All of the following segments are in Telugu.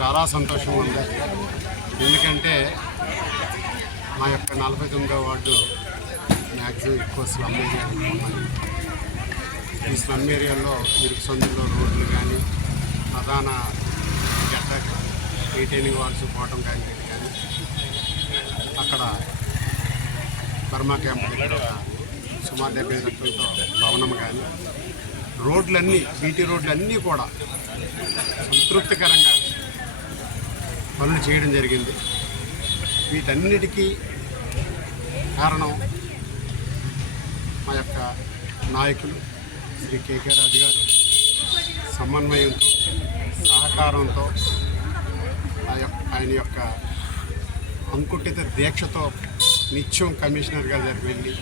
చాలా సంతోషంగా ఉంది. ఎందుకంటే మా యొక్క 49వ వార్డు మ్యాక్సిమం ఎక్కువ స్లమ్ ఏరియా ఉన్నాయి. ఈ స్లమ్ ఏరియాలో ఇరుకు సందులో రోడ్లు కానీ ప్రధాన గడ్డ రీటైనింగ్ వాల్స్ పోవటం కానీ అక్కడ బర్మా క్యాంప్ దగ్గర సుమారు 70 లక్షలతో భవనం కానీ రోడ్లన్నీ బీటీ రోడ్లన్నీ కూడా సంతృప్తికరంగా పనులు చేయడం జరిగింది. వీటన్నిటికీ కారణం మా యొక్క నాయకులు శ్రీ కేకే రాజు గారు సమన్వయంతో సహకారంతో ఆయన యొక్క అంకుటిత దీక్షతో నిత్యం కమిషనర్ గారి దగ్గరికి వెళ్ళి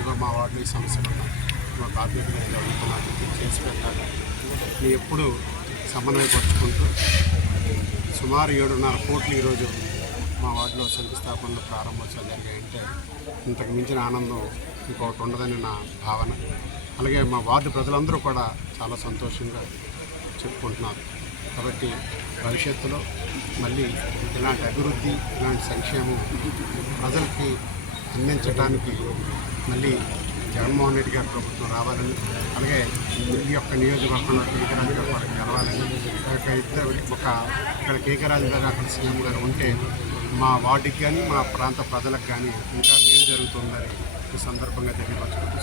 ఇవ్వ మా వార్డులో ఈ సమస్యలు ఉన్నాయి, మా కార్మికులు అడుగుతున్నారు, చేసి పెట్టాలి నేను ఎప్పుడు సమన్వయపరుచుకుంటూ సుమారు 7.5 కోట్లు ఈరోజు మా వార్డులో శంకుస్థాపనలు ప్రారంభోత్సవాలు జరిగాయంటే ఇంతకు మించిన ఆనందం ఇంకొకటి ఉండదని నా భావన. అలాగే మా వార్డు ప్రజలందరూ కూడా చాలా సంతోషంగా చెప్పుకుంటున్నారు. కాబట్టి భవిష్యత్తులో మళ్ళీ ఇలాంటి అభివృద్ధి ఇలాంటి సంక్షేమం ప్రజలకి అందించడానికి మళ్ళీ జగన్మోహన్ రెడ్డి గారి ప్రభుత్వం రావాలని, అలాగే ఈ యొక్క నియోజకవర్గంలో కేకే రాజు గారు కూడా గెలవాలని, ఇక్కడ కేకే రాజు గారు అక్కడ సీఎం గారు ఉంటే మా వార్డుకి కానీ మా ప్రాంత ప్రజలకు కానీ ఇంకా మేలు జరుగుతుందని ఈ సందర్భంగా తెలియపరచుకుంటూ